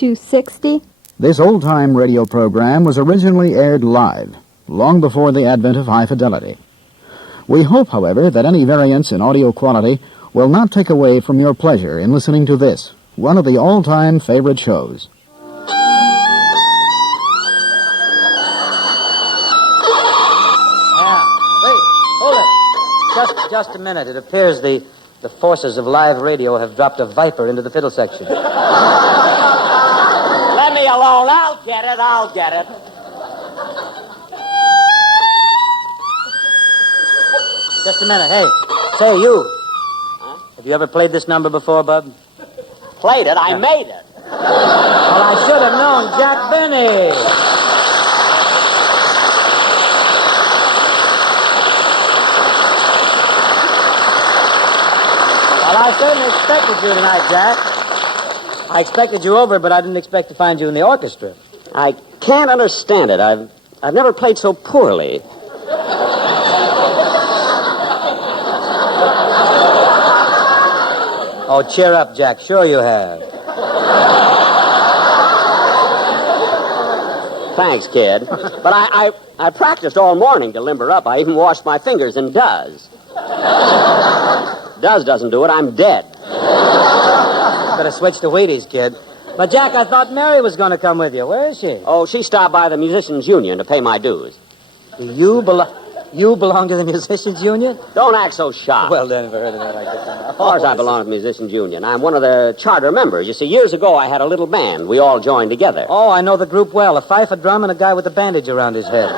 260. This old-time radio program was originally aired live, long before the advent of high fidelity. We hope, however, that any variance in audio quality will not take away from your pleasure in listening to this, one of the all-time favorite shows. Wait, hold it. Just a minute. It appears the forces of live radio have dropped a viper into the fiddle section. Let me alone. I'll get it. Just a minute. Hey, say, you. Huh? Have you ever played this number before, Bub? Played it? I made it. Well, I should have known. Jack Benny. Well, I certainly expected you tonight, Jack. I expected you over, but I didn't expect to find you in the orchestra. I can't understand it. I've never played so poorly. Oh, cheer up, Jack. Sure you have. Thanks, kid. But I practiced all morning to limber up. I even washed my fingers in Does. Does doesn't do it. I'm dead. Better switch to Wheaties, kid. But, Jack, I thought Mary was going to come with you. Where is she? Oh, she stopped by the Musicians' Union to pay my dues. You belong to the Musicians' Union? Don't act so shocked. Well, then, never heard of that like this. Of course I belong to the Musicians' Union. I'm one of the charter members. You see, years ago I had a little band. We all joined together. Oh, I know the group well. A fife, a drum, and a guy with a bandage around his head.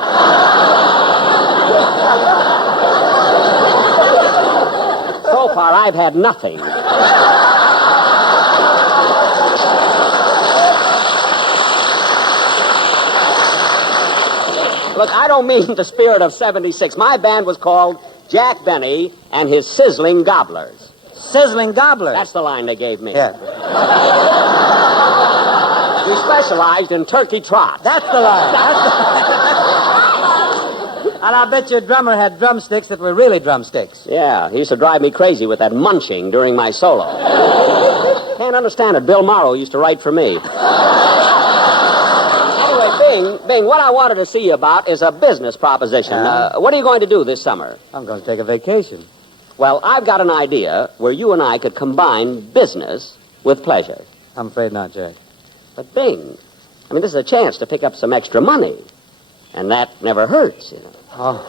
So far, I've had nothing. Look, I don't mean the spirit of 76. My band was called Jack Benny and his Sizzling Gobblers. Sizzling Gobblers? That's the line they gave me. Yeah. We specialized in turkey trot. That's the line. And I'll bet your drummer had drumsticks that were really drumsticks. Yeah, he used to drive me crazy with that munching during my solo. Can't understand it. Bill Morrow used to write for me. Anyway, Bing, what I wanted to see you about is a business proposition. What are you going to do this summer? I'm going to take a vacation. Well, I've got an idea where you and I could combine business with pleasure. I'm afraid not, Jack. But, Bing, I mean, this is a chance to pick up some extra money. And that never hurts, you know. Oh,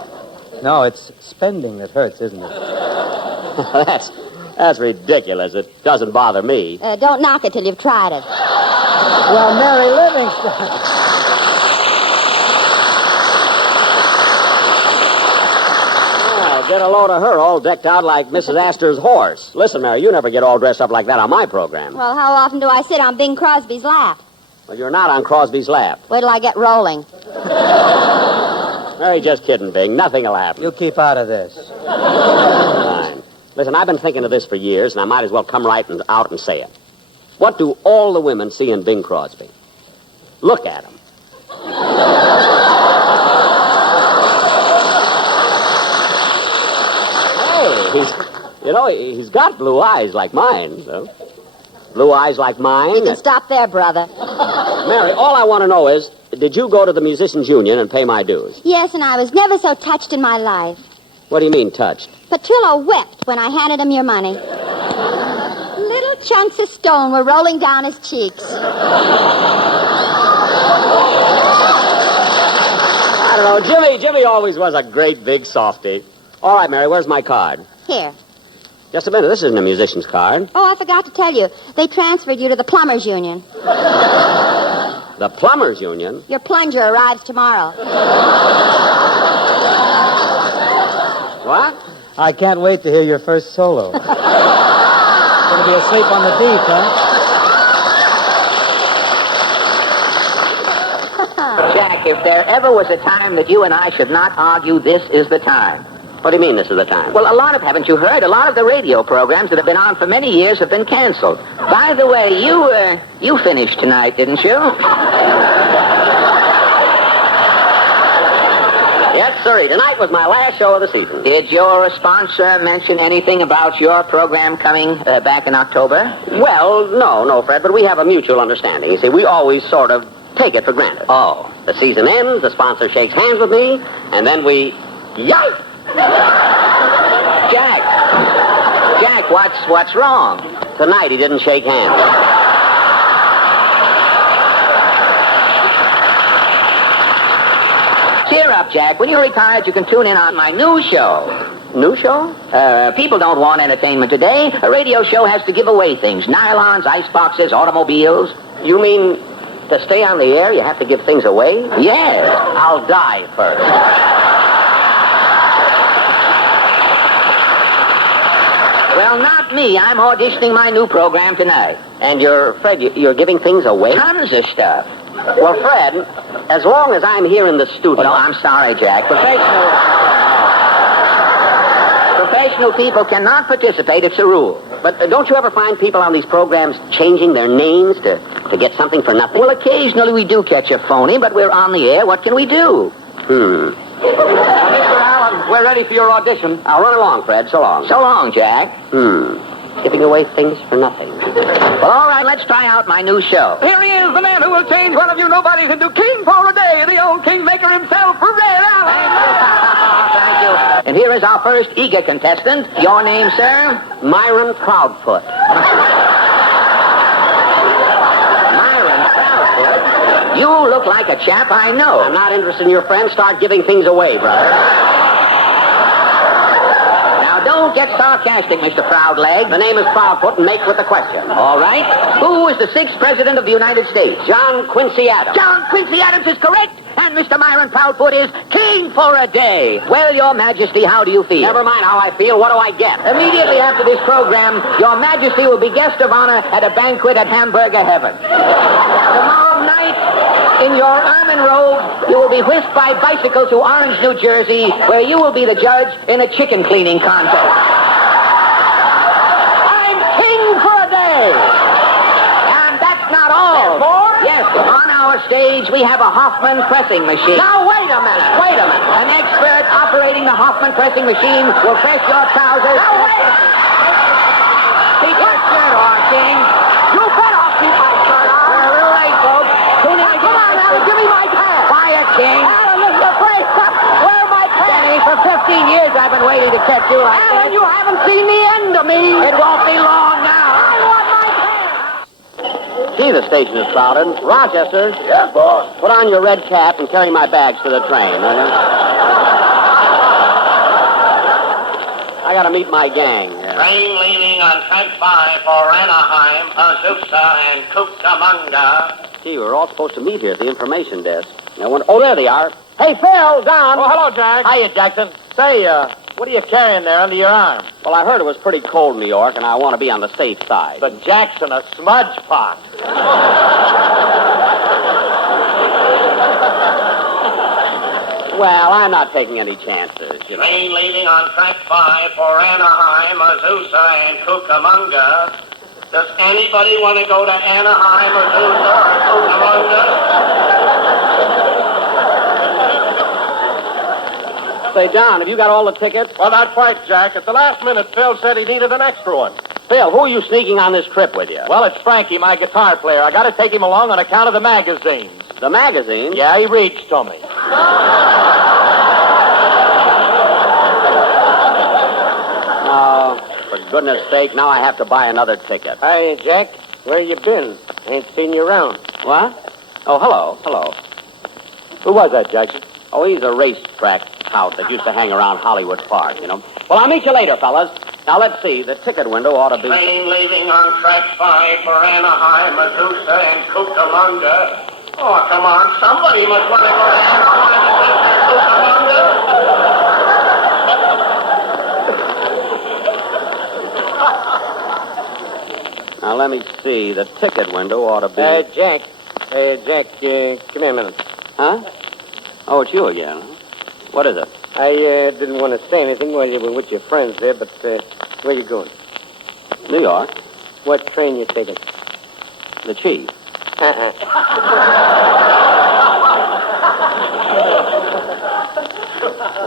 no, it's spending that hurts, isn't it? That's ridiculous. It doesn't bother me. Don't knock it till you've tried it. Well, Mary Livingston. Well, get a load of her all decked out like Mrs. Astor's horse. Listen, Mary, you never get all dressed up like that on my program. Well, how often do I sit on Bing Crosby's lap? Well, you're not on Crosby's lap. Wait till I get rolling. Mary, just kidding, Bing. Nothing will happen. You keep out of this. Fine. Listen, I've been thinking of this for years, and I might as well come right out and say it. What do all the women see in Bing Crosby? Look at him. Hey, he's got blue eyes like mine, so. Blue eyes like mine. You can stop there, brother. Mary, all I want to know is, did you go to the Musicians' Union and pay my dues? Yes, and I was never so touched in my life. What do you mean, touched? Petrillo wept when I handed him your money. Little chunks of stone were rolling down his cheeks. I don't know. Jimmy always was a great big softy. All right, Mary, where's my card? Here. Just a minute. This isn't a musician's card. Oh, I forgot to tell you. They transferred you to the Plumbers' Union. The Plumbers' Union? Your plunger arrives tomorrow. What? I can't wait to hear your first solo. Gonna be asleep on the beach, huh? Jack, if there ever was a time that you and I should not argue, this is the time. What do you mean this is the time? Well, haven't you heard? A lot of the radio programs that have been on for many years have been canceled. By the way, you finished tonight, didn't you? Yes, sir. Tonight was my last show of the season. Did your sponsor mention anything about your program coming back in October? Well, no, Fred, but we have a mutual understanding. You see, we always sort of take it for granted. Oh. The season ends, the sponsor shakes hands with me, and then we... Yipe! Jack, what's wrong? Tonight he didn't shake hands. Cheer up, Jack. When you're retired, you can tune in on my new show. New show? People don't want entertainment today. A radio show has to give away things. Nylons, iceboxes, automobiles. You mean to stay on the air, you have to give things away? Yeah. I'll die first. Well, not me. I'm auditioning my new program tonight. And Fred, you're giving things away? Tons of stuff. Well, Fred, as long as I'm here in the studio... Well, no, I'm sorry, Jack. Professional people cannot participate. It's a rule. But don't you ever find people on these programs changing their names to get something for nothing? Well, occasionally we do catch a phony, but we're on the air. What can we do? Mr. Allen, we're ready for your audition. I'll run along, Fred. So long. So long, Jack. Giving away things for nothing. Well, all right, let's try out my new show. Here he is, the man who will change one of you nobodies into king for a day, the old kingmaker himself, Fred Allen. Thank you. And here is our first eager contestant. Your name, sir? Myron Proudfoot. Myron Proudfoot? You look like a chap I know. I'm not interested in your friends. Start giving things away, brother. Don't get sarcastic, Mr. Proudleg. The name is Proudfoot, and make with the question. All right. Who is the 6th President of the United States? John Quincy Adams. John Quincy Adams is correct, and Mr. Myron Proudfoot is king for a day. Well, Your Majesty, how do you feel? Never mind how I feel. What do I get? Immediately after this program, Your Majesty will be guest of honor at a banquet at Hamburger Heaven. Tomorrow night, in your ermine robe, you will be whisked by bicycle to Orange, New Jersey, where you will be the judge in a chicken cleaning contest. I'm king for a day. And that's not all. Yes, on our stage, we have a Hoffman pressing machine. Now, wait a minute. An expert operating the Hoffman pressing machine will press your trousers. Now, wait. Keep your shirt on, King. You better keep my shirt on. We're a little late, folks. Tune in again. Come on, Alan, give me my pants. Quiet, King. Alan, this is the place. Where are my pants? Denny, for 15 years I've been waiting to catch you like Alan, this. you haven't seen the end of me. It won't be long now. I want my pants. Gee, the station is crowded. Rochester. Yes, boss. Put on your red cap and carry my bags to the train, will you? I gotta meet my gang. Train leaving on track 5 for Anaheim, Azusa, and Cucamonga. Gee, we were all supposed to meet here at the information desk. Oh, there they are. Hey, Phil, Don. Oh, hello, Jack. Hiya, Jackson. Say, what are you carrying there under your arm? Well, I heard it was pretty cold in New York, and I want to be on the safe side. The Jackson, a smudge pot. Well, I'm not taking any chances, you know. Train leaving on track 5 for Anaheim, Azusa, and Cucamonga. Does anybody want to go to Anaheim, Azusa, or Cucamonga? Say, Don, have you got all the tickets? Well, not quite, Jack. At the last minute, Phil said he needed an extra one. Phil, who are you sneaking on this trip with you? Well, it's Frankie, my guitar player. I got to take him along on account of the magazines. The magazine? Yeah, he reads to me. Oh, for goodness sake, now I have to buy another ticket. Hey, Jack, where you been? Ain't seen you around. What? Oh, hello. Who was that, Jackson? Oh, he's a racetrack tout that used to hang around Hollywood Park, you know. Well, I'll meet you later, fellas. Now, let's see. The ticket window ought to be... Train leaving on track 5 for Anaheim, Azusa, and Cucamonga. Oh, come on. Somebody must want to go to Anaheim, Azusa, and Cucamonga. Now, let me see. The ticket window ought to be... Jack, come here a minute. Huh? Oh, it's you again. Huh? What is it? I didn't want to say anything while you were with your friends there, but where you going? New York. What train you taking? The chief.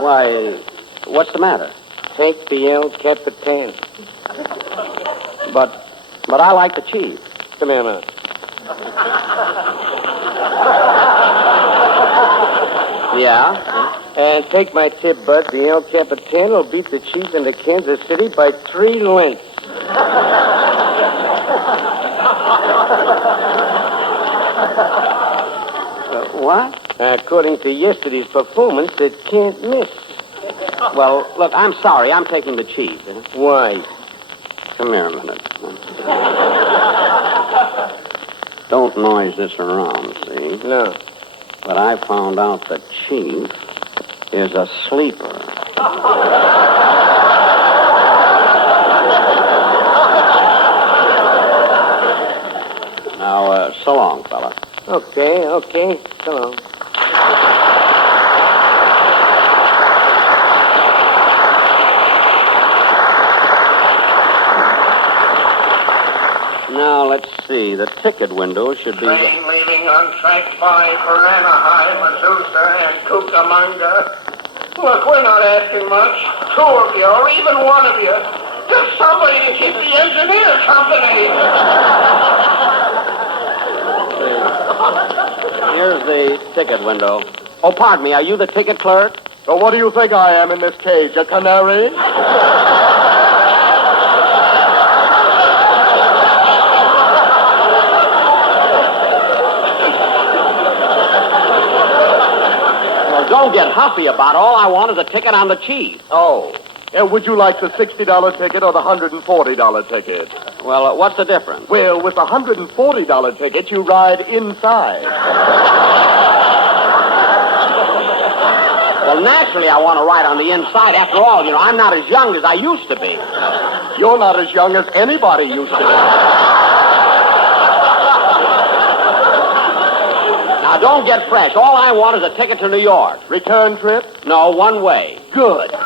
Why, what's the matter? Take the El Capitan. But I like the cheese. Come here now. Yeah? And take my tip, Bud. The El Capitan will beat the Chief into Kansas City by 3 lengths. What? According to yesterday's performance, it can't miss. Well, look, I'm sorry. I'm taking the cheese. Why? Come here a minute. Don't noise this around, see? No. But I found out the Chief is a sleeper. Now, so long, fella. Okay. So long. Now, let's see. The ticket window should be... Train leaving on track 5 for Anaheim, Azusa, and Cucamonga. Look, we're not asking much. 2 of you, or even 1 of you. Just somebody to keep the engineer company. Here's the ticket window. Oh, pardon me. Are you the ticket clerk? So what do you think I am in this cage, a canary? Don't get huffy about it. All I want is a ticket on the cheese. Oh. Would you like the $60 ticket or the $140 ticket? Well, what's the difference? Well, with the $140 ticket, you ride inside. Well, naturally, I want to ride on the inside. After all, I'm not as young as I used to be. You're not as young as anybody used to be. Now, don't get fresh. All I want is a ticket to New York. Return trip? No, one way. Good. Now,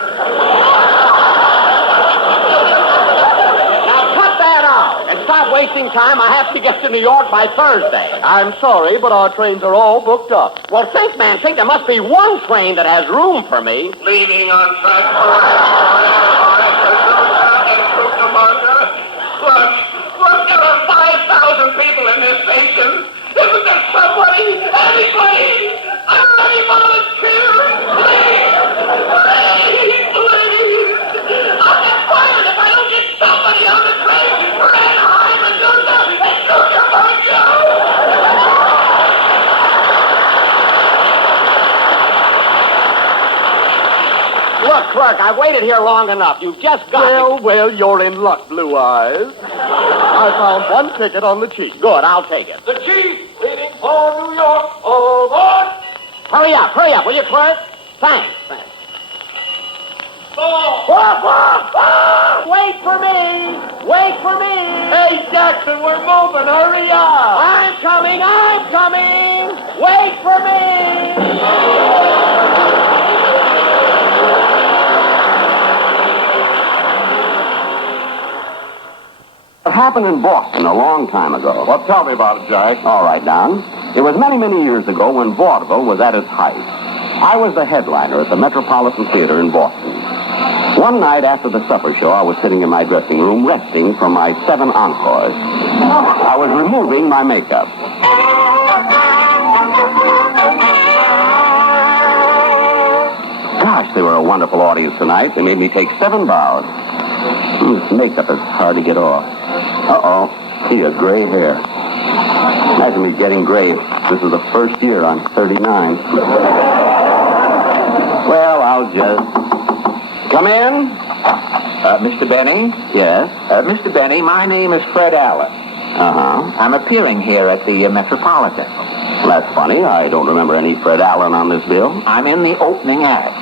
cut that out and stop wasting time. I have to get to New York by Thursday. I'm sorry, but our trains are all booked up. Well, think, man. Think there must be one train that has room for me. Leaving on track 4 Anaheim, Azusa, and Cucamonga. Look, there are 5,000 people in this station. Isn't there somebody, anybody, volunteering? Please. I'll get fired if I don't get somebody on the train for Anaheim, Azusa, and Cucamonga. Look, clerk, I've waited here long enough. You've just got Well, you're in luck, Blue Eyes. I found one ticket on the cheap. Good, I'll take it. The Chief leaving for New York. All aboard. Hurry up, will you, clerk? Thanks. Wait for me! Hey, Jackson, we're moving. Hurry up. I'm coming! Wait for me! It happened in Boston a long time ago. Well, tell me about it, Jack. All right, Don. It was many, many years ago when vaudeville was at its height. I was the headliner at the Metropolitan Theater in Boston. One night after the supper show, I was sitting in my dressing room resting from my 7 encores. I was removing my makeup. Gosh, they were a wonderful audience tonight. They made me take 7 bows. This makeup is hard to get off. Uh-oh. He has gray hair. Imagine me getting gray. This is the first year I'm 39. Well, I'll just... Come in. Mr. Benny? Yes? Mr. Benny, my name is Fred Allen. Uh-huh. I'm appearing here at the Metropolitan. Well, that's funny. I don't remember any Fred Allen on this bill. I'm in the opening act.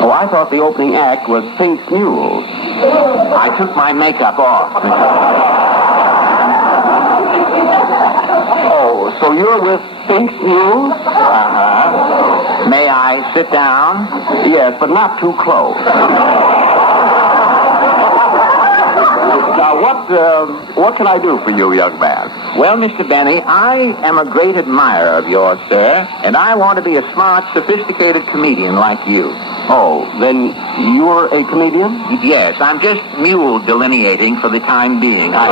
Oh, I thought the opening act was Pink Mules. I took my makeup off. Oh, so you're with Pink Mules? Uh-huh. May I sit down? Yes, but not too close. Now, what can I do for you, young man? Well, Mr. Benny, I am a great admirer of yours, sir, and I want to be a smart, sophisticated comedian like you. Oh, then you're a comedian? Yes, I'm just mule delineating for the time being. I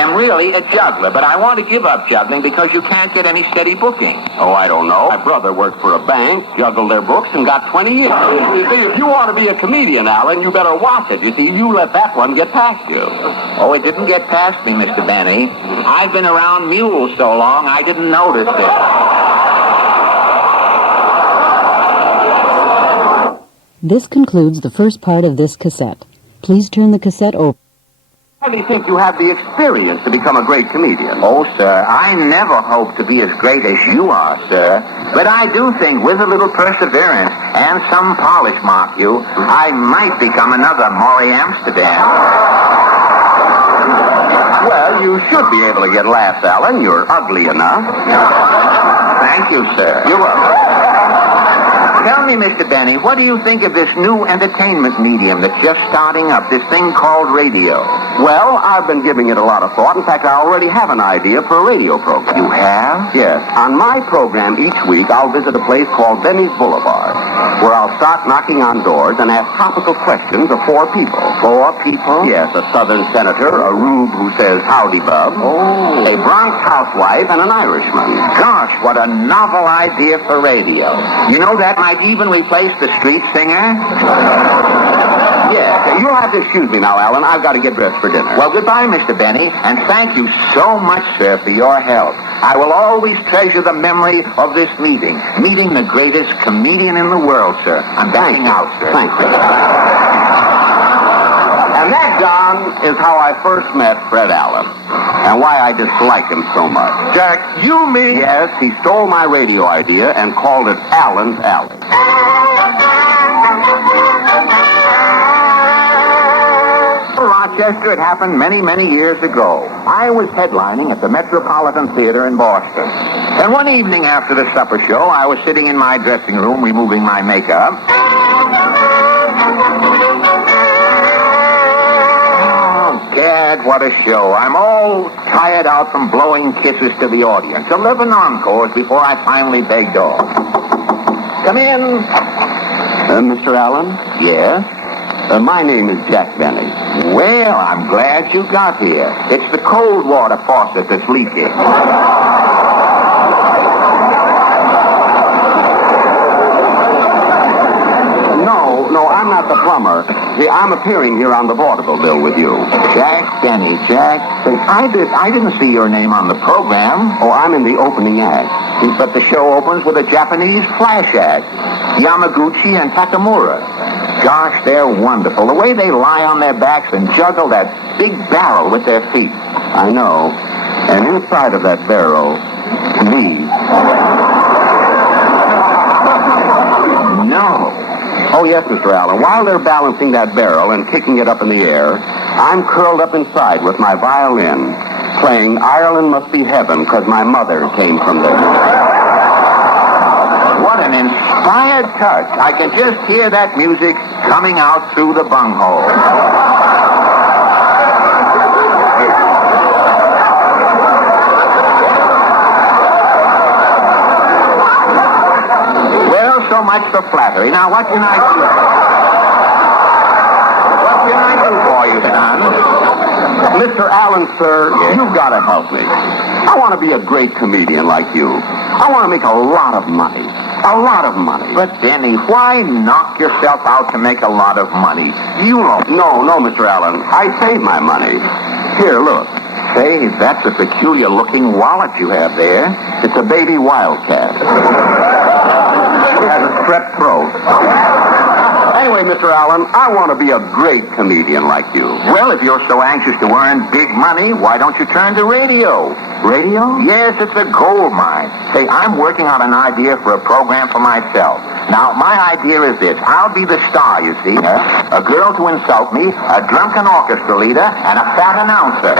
am really a juggler, but I want to give up juggling because you can't get any steady booking. Oh, I don't know. My brother worked for a bank, juggled their books, and got 20 years. You see, if you want to be a comedian, Alan, you better watch it. You see, you let that one get past you. Oh, it didn't get past me, Mr. Benny. I've been around mules so long, I didn't notice it. This concludes the first part of this cassette. Please turn the cassette over. How do you think you have the experience to become a great comedian? Oh, sir, I never hope to be as great as you are, sir. But I do think with a little perseverance and some polish, mark you, I might become another Maury Amsterdam. Well, you should be able to get laughs, Alan. You're ugly enough. Thank you, sir. You're welcome. Tell me, Mr. Benny, what do you think of this new entertainment medium that's just starting up, this thing called radio? Well, I've been giving it a lot of thought. In fact, I already have an idea for a radio program. You have? Yes. On my program each week, I'll visit a place called Benny's Boulevard, where I'll start knocking on doors and ask topical questions of 4 people. 4 people? Yes, a Southern senator, a rube who says howdy, bub, a Bronx housewife, and an Irishman. Gosh, what a novel idea for radio. You know, that might even replace the street singer. Yes. You'll have to excuse me now, Alan. I've got to get dressed for dinner. Well, goodbye, Mr. Benny, and thank you so much, sir, for your help. I will always treasure the memory of this meeting the greatest comedian in the world, sir. I'm backing out, sir. Thank you. And that, Don, is how I first met Fred Allen, and why I dislike him so much. Jack, you mean? Yes, he stole my radio idea and called it Allen's Alley. Rochester, it happened many, many years ago. I was headlining at the Metropolitan Theater in Boston. And one evening after the supper show, I was sitting in my dressing room removing my makeup. Oh, Gad, what a show. I'm all tired out from blowing kisses to the audience. 11 encores before I finally begged off. Come in. Mr. Allen? Yes? My name is Jack Benny. Well, I'm glad you got here. It's the cold water faucet that's leaking. No, I'm not the plumber. See, I'm appearing here on the vaudeville bill with you. Jack Benny, Jack. I didn't see your name on the program. Oh, I'm in the opening act. But the show opens with a Japanese flash act. Yamaguchi and Takamura. Gosh, they're wonderful. The way they lie on their backs and juggle that big barrel with their feet. I know. And inside of that barrel, me. No. Oh, yes, Mr. Allen. While they're balancing that barrel and kicking it up in the air, I'm curled up inside with my violin, playing Ireland Must Be Heaven because my mother came from there. What an inspired touch. I can just hear that music coming out through the bunghole. Well, so much for flattery. Now, what can I do? What can I do for you, son? Mr. Allen, sir, you've got to help me. I want to be a great comedian like you. I want to make a lot of money. A lot of money. But, Denny, why knock yourself out to make a lot of money? You don't. No, Mr. Allen. I save my money. Here, look. Say, that's a peculiar-looking wallet you have there. It's a baby wildcat. It has a strep throat. Anyway, Mr. Allen, I want to be a great comedian like you. Well, if you're so anxious to earn big money, why don't you turn to radio? Radio? Yes, it's a gold mine. Say, I'm working on an idea for a program for myself. Now, my idea is this. I'll be the star, you see. A girl to insult me, a drunken orchestra leader, and a fat announcer.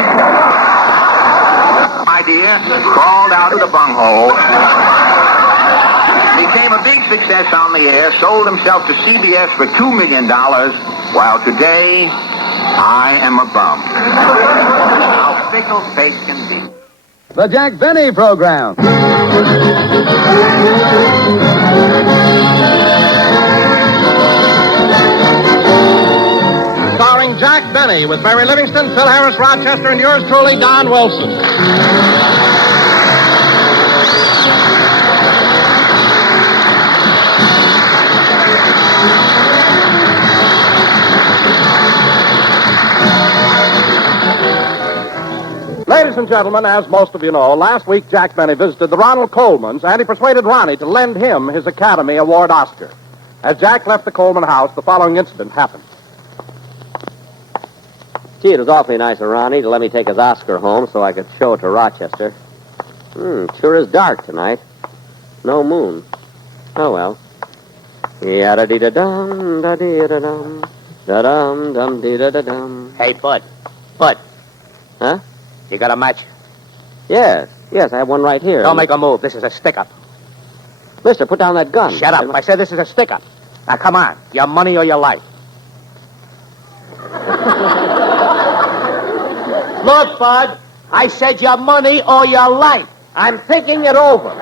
Idea crawled out of the bunghole. Became a big success on the air, sold himself to CBS for $2 million, while today, I am a bum. How fickle fate can be. The Jack Benny Program. Benny with Mary Livingston, Phil Harris, Rochester, and yours truly, Don Wilson. Ladies and gentlemen, as most of you know, last week Jack Benny visited the Ronald Colemans, and he persuaded Ronnie to lend him his Academy Award Oscar. As Jack left the Coleman house, the following incident happened. Gee, it was awfully nice of Ronnie to let me take his Oscar home so I could show it to Rochester. Sure is dark tonight. No moon. Oh, well. Yada-dee-da-dum, da-dee-da-dum, da-dum, dum-dee-da-da-dum. Hey, Bud. Bud. Huh? You got a match? Yes, I have one right here. Don't make a move. This is a stick-up. Mister, put down that gun. Shut up. I said this is a stick-up. Now, come on. Your money or your life. Look, Bud. I said your money or your life. I'm thinking it over.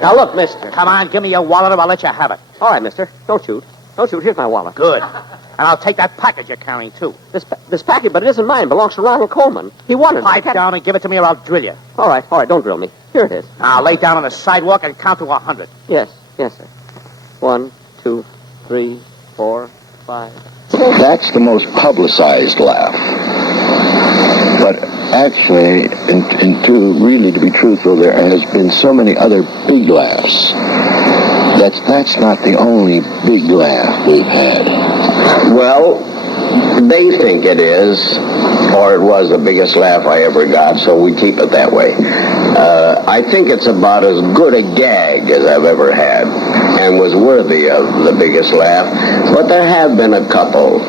Now, look, mister. Come on, give me your wallet or I'll let you have it. All right, mister. Don't shoot. Don't shoot. Here's my wallet. Good. And I'll take that package you're carrying, too. This package, but it isn't mine. It belongs to Ronald Coleman. He wanted it. Pipe down and give it to me or I'll drill you. All right. Don't drill me. Here it is. Now, lay down on the sidewalk and count to 100. Yes, sir. 1, 2, 3, 4, 5. That's the most publicized laugh. But actually, to be truthful, there has been so many other big laughs. That's not the only big laugh we've had. Well, they think it is, or it was the biggest laugh I ever got, so we keep it that way. I think it's about as good a gag as I've ever had, and was worthy of the biggest laugh. But there have been a couple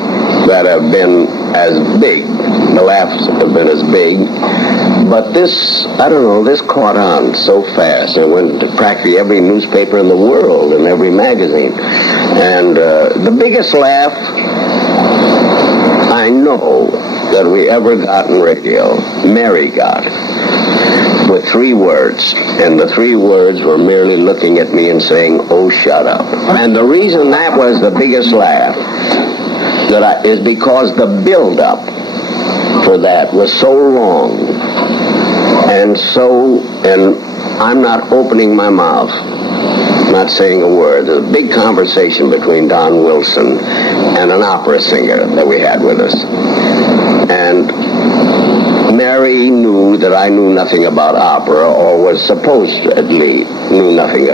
that have been as big. The laughs have been as big. But this, this caught on so fast. It went to practically every newspaper in the world and every magazine. And the biggest laugh I know that we ever got in radio, Mary got, with 3 words. And the 3 words were merely looking at me and saying, "Oh, shut up." And the reason that was the biggest laugh is because the build-up for that was so long. And I'm not opening my mouth, not saying a word. There's a big conversation between Don Wilson and an opera singer that we had with us. And Mary knew that I knew nothing about opera, or was supposedly knew nothing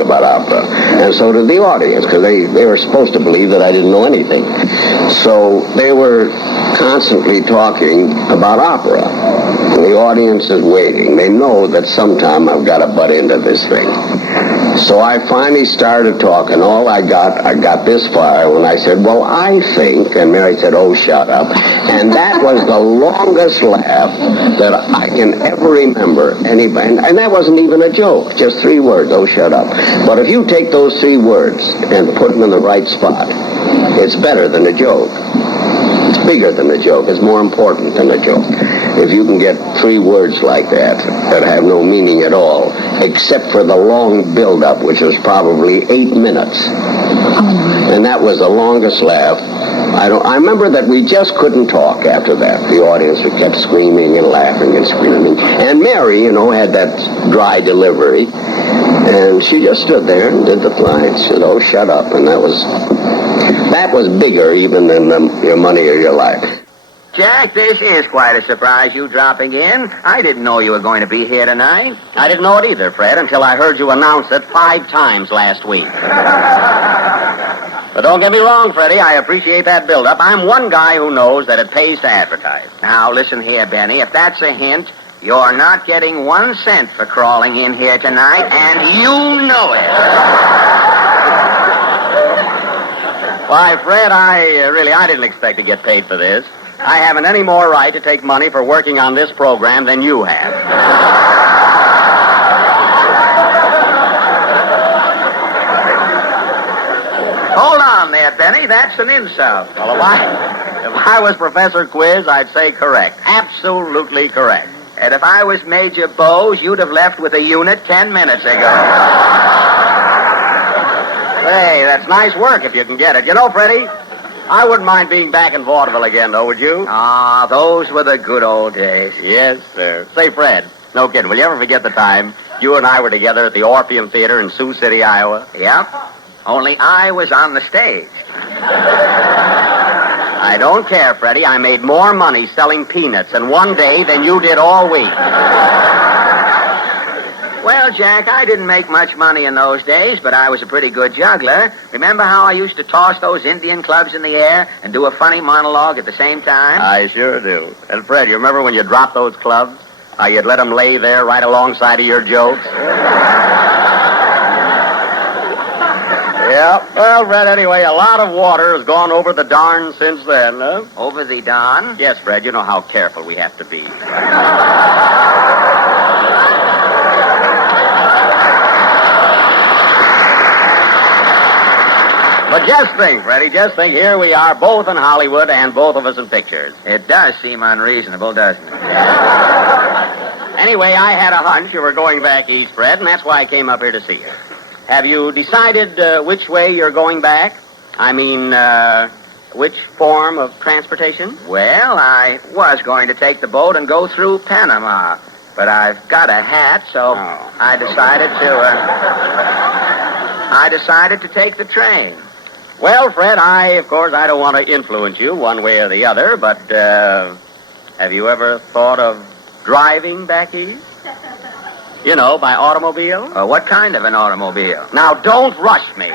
about opera. And so did the audience, because they were supposed to believe that I didn't know anything. So they were constantly talking about opera. And the audience is waiting. They know that sometime I've got to butt into this thing. So I finally started talking. I got this far when I said, "Well, I think," and Mary said, "Oh, shut up." And that was the longest laugh that I can ever remember anybody. And that wasn't even a joke, just 3 words, "Oh, shut up." But if you take those 3 words and put them in the right spot, it's better than a joke. It's bigger than a joke. It's more important than a joke. If you can get 3 words like that have no meaning at all, except for the long build-up, which was probably 8 minutes. And that was the longest laugh. I remember that we just couldn't talk after that. The audience kept screaming and laughing and screaming. And Mary, had that dry delivery. And she just stood there and did the line. She said, "Oh, shut up." And that was bigger even than your money or your life. Jack, this is quite a surprise, you dropping in. I didn't know you were going to be here tonight. I didn't know it either, Fred, until I heard you announce it 5 times last week. But don't get me wrong, Freddie. I appreciate that build-up. I'm one guy who knows that it pays to advertise. Now, listen here, Benny. If that's a hint, you're not getting 1 cent for crawling in here tonight, and you know it. Why, Fred, I didn't expect to get paid for this. I haven't any more right to take money for working on this program than you have. Hold on there, Benny. That's an insult. Well, if I was Professor Quiz, I'd say correct. Absolutely correct. And if I was Major Bowes, you'd have left with a unit 10 minutes ago. Hey, that's nice work if you can get it. You know, Freddie, I wouldn't mind being back in vaudeville again, though, would you? Ah, those were the good old days. Yes, sir. Say, Fred, no kidding, will you ever forget the time you and I were together at the Orpheum Theater in Sioux City, Iowa? Yep. Only I was on the stage. I don't care, Freddie. I made more money selling peanuts in one day than you did all week. Well, Jack, I didn't make much money in those days, but I was a pretty good juggler. Remember how I used to toss those Indian clubs in the air and do a funny monologue at the same time? I sure do. And, Fred, you remember when you dropped those clubs? How you'd let them lay there right alongside of your jokes? Yeah. Well, Fred, anyway, a lot of water has gone over the Darn since then, huh? Over the Don? Yes, Fred, you know how careful we have to be. But just think, Freddie, just think, here we are, both in Hollywood and both of us in pictures. It does seem unreasonable, doesn't it? Anyway, I had a hunch you were going back east, Fred, and that's why I came up here to see you. Have you decided which way you're going back? I mean, which form of transportation? Well, I was going to take the boat and go through Panama, but I've got a hat, so I decided to take the train. Well, Fred, of course, I don't want to influence you one way or the other, but have you ever thought of driving back east? You know, by automobile? What kind of an automobile? Now, don't rush me.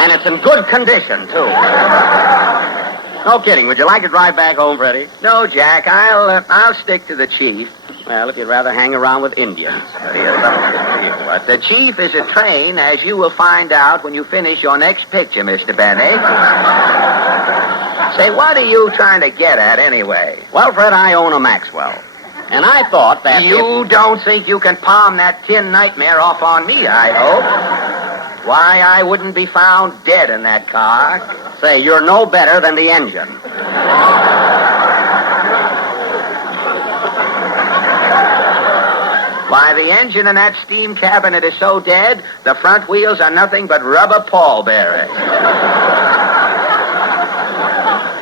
And it's in good condition, too. No kidding. Would you like to drive back home, Freddie? No, Jack. I'll stick to the chief. Well, if you'd rather hang around with Indians. But the chief is a train, as you will find out when you finish your next picture, Mr. Benny. Say, what are you trying to get at anyway? Well, Fred, I own a Maxwell. And I thought that You don't think you can palm that tin nightmare off on me, I hope. Why, I wouldn't be found dead in that car. Say, you're no better than the engine. Why, the engine in that steam cabinet is so dead, the front wheels are nothing but rubber pallbearers.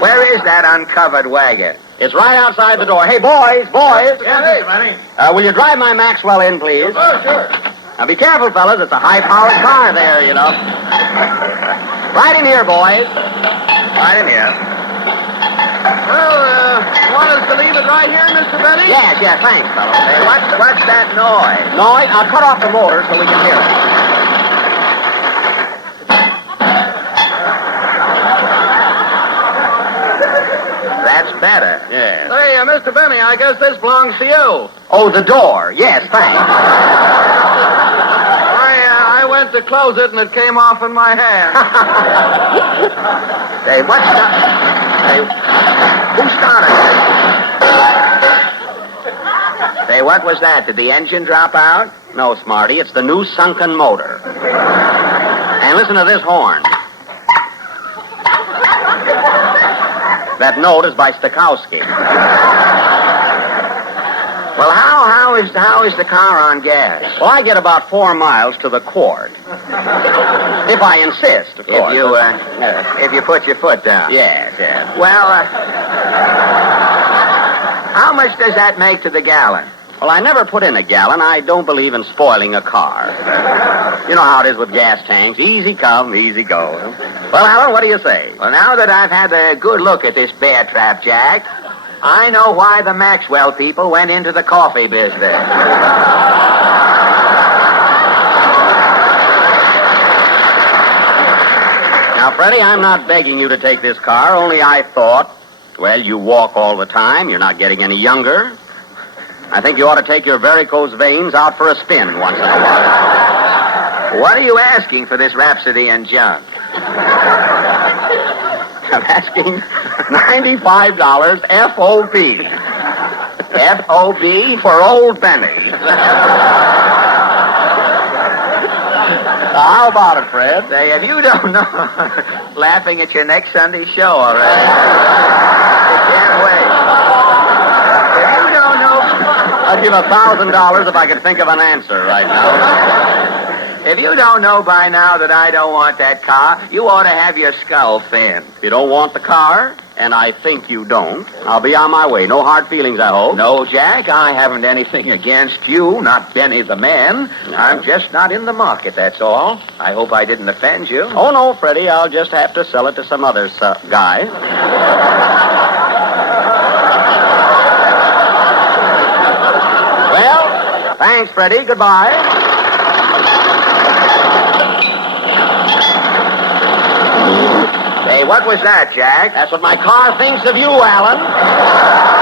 Where is that uncovered wagon? It's right outside the door. Hey, boys! Yeah, hey, Manny. Will you drive my Maxwell in, please? Sure. Now, be careful, fellas. It's a high-powered car there, you know. Right in here, boys. Right in here. Well, want us to leave it right here, Mr. Benny? Yes, thanks, fellas. Hey, what's that noise? Noise? I'll cut off the motor so we can hear it. That's better. Yes. Hey, Mr. Benny, I guess this belongs to you. Oh, the door. Yes, thanks. I went to close it and it came off in my hand. Hey, who started it? Say, what was that? Did the engine drop out? No, Smarty, it's the new sunken motor. And listen to this horn. That note is by Stokowski. Well, how is the car on gas? Well, I get about 4 miles to the quart. If I insist, of course. If you put your foot down. Yes. Well, how much does that make to the gallon? Well, I never put in a gallon. I don't believe in spoiling a car. You know how it is with gas tanks. Easy come, easy go. Well, Alan, what do you say? Well, now that I've had a good look at this bear trap, Jack, I know why the Maxwell people went into the coffee business. Now, Freddie, I'm not begging you to take this car, only I thought, well, you walk all the time. You're not getting any younger. I think you ought to take your varicose veins out for a spin once in a while. What are you asking for this rhapsody and junk? I'm asking $95 FOB. FOB? For Old Benny. How about it, Fred? Say, if you don't know, laughing at your next Sunday's show already. You can't wait. If you don't know... I'd give $1,000 if I could think of an answer right now. If you don't know by now that I don't want that car, you ought to have your skull finned. You don't want the car, and I think you don't. I'll be on my way. No hard feelings, I hope. No, Jack, I haven't anything against you, not Benny the man. I'm just not in the market, that's all. I hope I didn't offend you. Oh, no, Freddie. I'll just have to sell it to some other guy. Well, thanks, Freddie. Goodbye. Hey, what was that, Jack? That's what my car thinks of you, Alan.